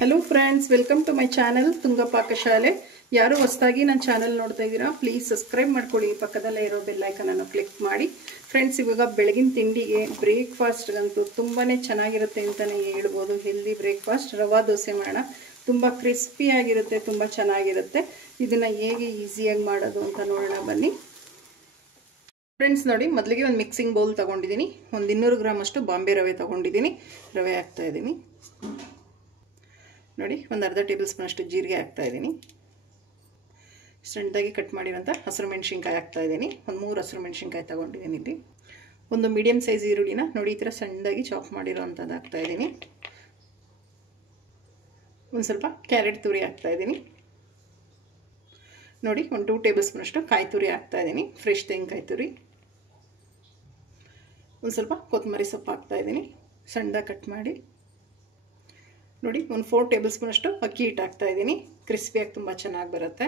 Hello friends, welcome to my channel Tunga Pakashale. ಯಾರು ಹೊಸದಾಗಿ ನನ್ನ ಚಾನೆಲ್ ನೋಡ್ತಾ ಇದ್ದೀರಾ ಪ್ಲೀಸ್ ಸಬ್ಸ್ಕ್ರೈಬ್ ಮಾಡ್ಕೊಳ್ಳಿ. ಪಕ್ಕದಲ್ಲೇ ಇರೋ ಬೆಲ್ ಐಕಾನ್ ಅನ್ನು ಕ್ಲಿಕ್ ಮಾಡಿ. ಫ್ರೆಂಡ್ಸ್, ಇವಾಗ ಬೆಳಗಿನ ತಿಂಡಿಗೆ ಬ್ರೇಕ್ಫಾಸ್ಟ್ಗಂತೂ ತುಂಬಾನೇ ಚೆನ್ನಾಗಿರುತ್ತೆ ಅಂತಾನೆ ಹೇಳ್ಬೋದು. ಹೆಲ್ದಿ ಬ್ರೇಕ್ಫಾಸ್ಟ್ ರವಾ ದೋಸೆ ಮಾಡೋಣ. ತುಂಬ ಕ್ರಿಸ್ಪಿಯಾಗಿರುತ್ತೆ, ತುಂಬ ಚೆನ್ನಾಗಿರುತ್ತೆ. ಇದನ್ನು ಹೇಗೆ ಈಸಿಯಾಗಿ ಮಾಡೋದು ಅಂತ ನೋಡೋಣ ಬನ್ನಿ. ಫ್ರೆಂಡ್ಸ್ ನೋಡಿ, ಮೊದಲಿಗೆ ಒಂದು ಮಿಕ್ಸಿಂಗ್ ಬೌಲ್ ತೊಗೊಂಡಿದ್ದೀನಿ. ಒಂದು 200 ಗ್ರಾಮ್ ಅಷ್ಟು ಬಾಂಬೆ ರವೆ ತೊಗೊಂಡಿದ್ದೀನಿ. ರವೆ ಹಾಕ್ತಾಯಿದ್ದೀನಿ ನೋಡಿ. ಒಂದು ಅರ್ಧ ಟೇಬಲ್ ಸ್ಪೂನ್ ಅಷ್ಟು ಜೀರಿಗೆ ಹಾಕ್ತಾಯಿದ್ದೀನಿ. ಸಣ್ಣದಾಗಿ ಕಟ್ ಮಾಡಿರೋಂಥ ಹಸಿರು ಮೆಣಸಿನ್ಕಾಯಿ ಹಾಕ್ತಾಯಿದ್ದೀನಿ. ಒಂದು 3 ಹಸಿರು ಮೆಣಸಿನ್ಕಾಯಿ ತೊಗೊಂಡಿದ್ದೀನಿ. ಇಲ್ಲಿ ಒಂದು ಮೀಡಿಯಮ್ ಸೈಜ್ ಈರುಳ್ಳಿನ ನೋಡಿ ಈ ಥರ ಸಣ್ಣದಾಗಿ ಚಾಪ್ ಮಾಡಿರೋವಂಥದ್ದು ಹಾಕ್ತಾಯಿದ್ದೀನಿ. ಒಂದು ಸ್ವಲ್ಪ ಕ್ಯಾರೆಟ್ ತುರಿ ಹಾಕ್ತಾಯಿದ್ದೀನಿ ನೋಡಿ. ಒಂದು 2 ಟೇಬಲ್ ಸ್ಪೂನ್ ಅಷ್ಟು ಕಾಯಿ ತುರಿ ಹಾಕ್ತಾಯಿದ್ದೀನಿ, ಫ್ರೆಶ್ ತೆಂಗಿನಕಾಯಿ ತುರಿ. ಒಂದು ಸ್ವಲ್ಪ ಕೊತ್ತಂಬರಿ ಸೊಪ್ಪು ಹಾಕ್ತಾಯಿದ್ದೀನಿ ಸಣ್ಣದಾಗಿ ಕಟ್ ಮಾಡಿ ನೋಡಿ. ಒಂದು 4 ಟೇಬಲ್ ಸ್ಪೂನ್ ಅಷ್ಟು ಅಕ್ಕಿ ಹಿಟ್ಟು ಹಾಕ್ತಾಯಿದ್ದೀನಿ. ಕ್ರಿಸ್ಪಿಯಾಗಿ ತುಂಬ ಚೆನ್ನಾಗಿ ಬರುತ್ತೆ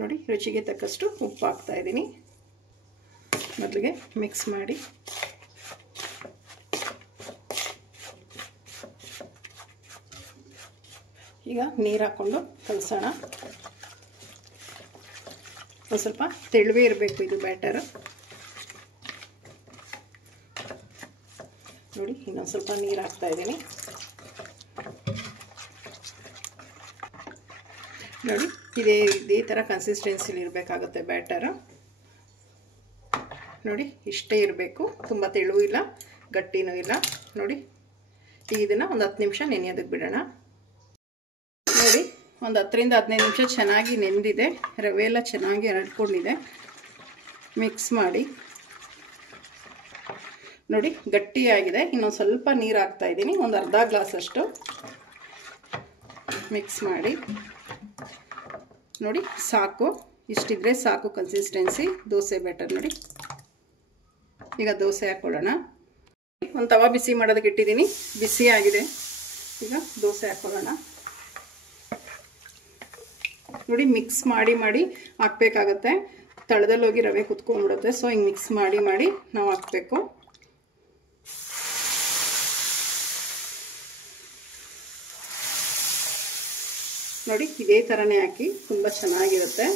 ನೋಡಿ. ರುಚಿಗೆ ತಕ್ಕಷ್ಟು ಉಪ್ಪು ಹಾಕ್ತಾಯಿದ್ದೀನಿ. ಮೊದಲಿಗೆ ಮಿಕ್ಸ್ ಮಾಡಿ ಈಗ ನೀರು ಹಾಕ್ಕೊಂಡು ಕಲಸೋಣ. ಒಂದು ಸ್ವಲ್ಪ ತೆಳುವೇ ಇರಬೇಕು ಇದು ಬ್ಯಾಟರ್ ನೋಡಿ. ಇನ್ನೊಂದು ಸ್ವಲ್ಪ ನೀರು ಹಾಕ್ತಾಯಿದ್ದೀನಿ ನೋಡಿ. ಇದೇ ಥರ ಕನ್ಸಿಸ್ಟೆನ್ಸಿಲಿ ಇರಬೇಕಾಗುತ್ತೆ ಬ್ಯಾಟರ್ ನೋಡಿ. ಇಷ್ಟೇ ಇರಬೇಕು, ತುಂಬ ತೆಳು ಇಲ್ಲ, ಗಟ್ಟಿನೂ ಇಲ್ಲ ನೋಡಿ. ಈಗ ಇದನ್ನು ಒಂದು 10 ನಿಮಿಷ ನೆನೆಯೋದಕ್ಕೆ ಬಿಡೋಣ ನೋಡಿ. ಒಂದು 10 ರಿಂದ 15 ನಿಮಿಷ ಚೆನ್ನಾಗಿ ನೆಂದಿದೆ. ರವೆ ಎಲ್ಲ ಚೆನ್ನಾಗಿ ಹರಡ್ಕೊಂಡಿದೆ. ಮಿಕ್ಸ್ ಮಾಡಿ ನೋಡಿ, ಗಟ್ಟಿಯಾಗಿದೆ. ಇನ್ನೊಂದು ಸ್ವಲ್ಪ ನೀರು ಹಾಕ್ತಾಯಿದ್ದೀನಿ, ಒಂದು ಅರ್ಧ ಗ್ಲಾಸ್ ಅಷ್ಟು. ಮಿಕ್ಸ್ ಮಾಡಿ ನೋಡಿ. ಸಾಕು, ಇಷ್ಟಿದ್ರೆ ಸಾಕು ಕನ್ಸಿಸ್ಟೆನ್ಸಿ ದೋಸೆ ಬ್ಯಾಟರ್ ನೋಡಿ. ಈಗ ದೋಸೆ ಹಾಕ್ಕೊಳ್ಳೋಣ. ಒಂದು ತವಾ ಬಿಸಿ ಮಾಡೋದಕ್ಕೆ ಇಟ್ಟಿದ್ದೀನಿ, ಬಿಸಿ ಆಗಿದೆ. ಈಗ ದೋಸೆ ಹಾಕ್ಕೊಳ್ಳೋಣ ನೋಡಿ. ಮಿಕ್ಸ್ ಮಾಡಿ ಮಾಡಿ ಹಾಕಬೇಕಾಗತ್ತೆ, ತಳದಲ್ಲಿ ಹೋಗಿ ರವೆ ಕುತ್ಕೊಂಡ್ಬಿಡುತ್ತೆ. ಸೊ ಹಿಂಗೆ ಮಿಕ್ಸ್ ಮಾಡಿ ಮಾಡಿ ನಾವು ಹಾಕಬೇಕು ನೋಡಿ. ಇದೇ ಥರನೇ ಹಾಕಿ, ತುಂಬ ಚೆನ್ನಾಗಿರುತ್ತೆ,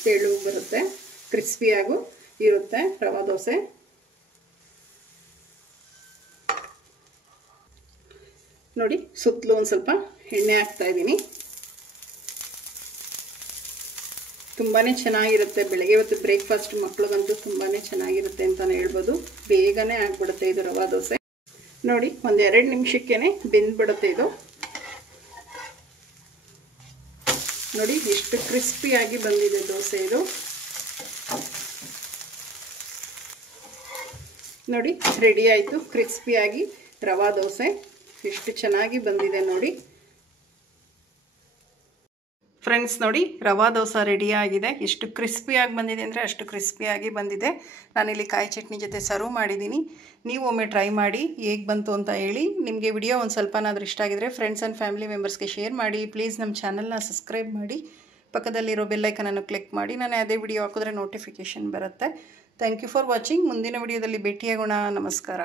ತೆಳು ಬರುತ್ತೆ, ಕ್ರಿಸ್ಪಿಯಾಗೂ ಇರುತ್ತೆ ರವಾ ದೋಸೆ ನೋಡಿ. ಸುತ್ತಲೂ ಒಂದು ಸ್ವಲ್ಪ ಎಣ್ಣೆ ಹಾಕ್ತಾಯಿದ್ದೀನಿ. ತುಂಬಾ ಚೆನ್ನಾಗಿರುತ್ತೆ ಬೆಳಗ್ಗೆ ಹೊತ್ತು ಬ್ರೇಕ್ಫಾಸ್ಟ್ ಮಕ್ಳಿಗಂತೂ ತುಂಬಾ ಚೆನ್ನಾಗಿರುತ್ತೆ ಅಂತಲೇ ಹೇಳ್ಬೋದು. ಬೇಗನೆ ಆಗಿಬಿಡುತ್ತೆ ಇದು ರವಾ ದೋಸೆ ನೋಡಿ. ಒಂದು 2 ನಿಮಿಷಕ್ಕೇ ಬೆಂದ್ಬಿಡುತ್ತೆ ಇದು ನೋಡಿ. ಎಷ್ಟು ಕ್ರಿಸ್ಪಿಯಾಗಿ ಬಂದಿದೆ ದೋಸೆ ಇದು ನೋಡಿ. ರೆಡಿ ಆಯಿತು ಕ್ರಿಸ್ಪಿಯಾಗಿ ರವಾ ದೋಸೆ. ಎಷ್ಟು ಚೆನ್ನಾಗಿ ಬಂದಿದೆ ನೋಡಿ. ಫ್ರೆಂಡ್ಸ್ ನೋಡಿ, ರವಾ ದೋಸೆ ರೆಡಿಯಾಗಿದೆ. ಎಷ್ಟು ಕ್ರಿಸ್ಪಿಯಾಗಿ ಬಂದಿದೆ ಅಂದರೆ ಅಷ್ಟು ಕ್ರಿಸ್ಪಿಯಾಗಿ ಬಂದಿದೆ. ನಾನಿಲ್ಲಿ ಕಾಯಿ ಚಟ್ನಿ ಜೊತೆ ಸರ್ವ್ ಮಾಡಿದ್ದೀನಿ. ನೀವು ಒಮ್ಮೆ ಟ್ರೈ ಮಾಡಿ ಹೇಗೆ ಬಂತು ಅಂತ ಹೇಳಿ. ನಿಮಗೆ ವಿಡಿಯೋ ಒಂದು ಸ್ವಲ್ಪನಾದರೂ ಇಷ್ಟ ಆಗಿದರೆ ಫ್ರೆಂಡ್ಸ್ ಆ್ಯಂಡ್ ಫ್ಯಾಮಿಲಿ ಮೆಂಬರ್ಸ್ಗೆ ಶೇರ್ ಮಾಡಿ. ಪ್ಲೀಸ್ ನಮ್ಮ ಚಾನಲ್ನ ಸಬ್ಸ್ಕ್ರೈಬ್ ಮಾಡಿ. ಪಕ್ಕದಲ್ಲಿರೋ ಬೆಲ್ಲೈಕನನ್ನು ಕ್ಲಿಕ್ ಮಾಡಿ. ನಾನು ಅದೇ ವಿಡಿಯೋ ಹಾಕಿದ್ರೆ ನೋಟಿಫಿಕೇಷನ್ ಬರುತ್ತೆ. Thank you for watching. ಮುಂದಿನ ವಿಡಿಯೋದಲ್ಲಿ ಭೇಟಿಯಾಗೋಣ. ನಮಸ್ಕಾರ.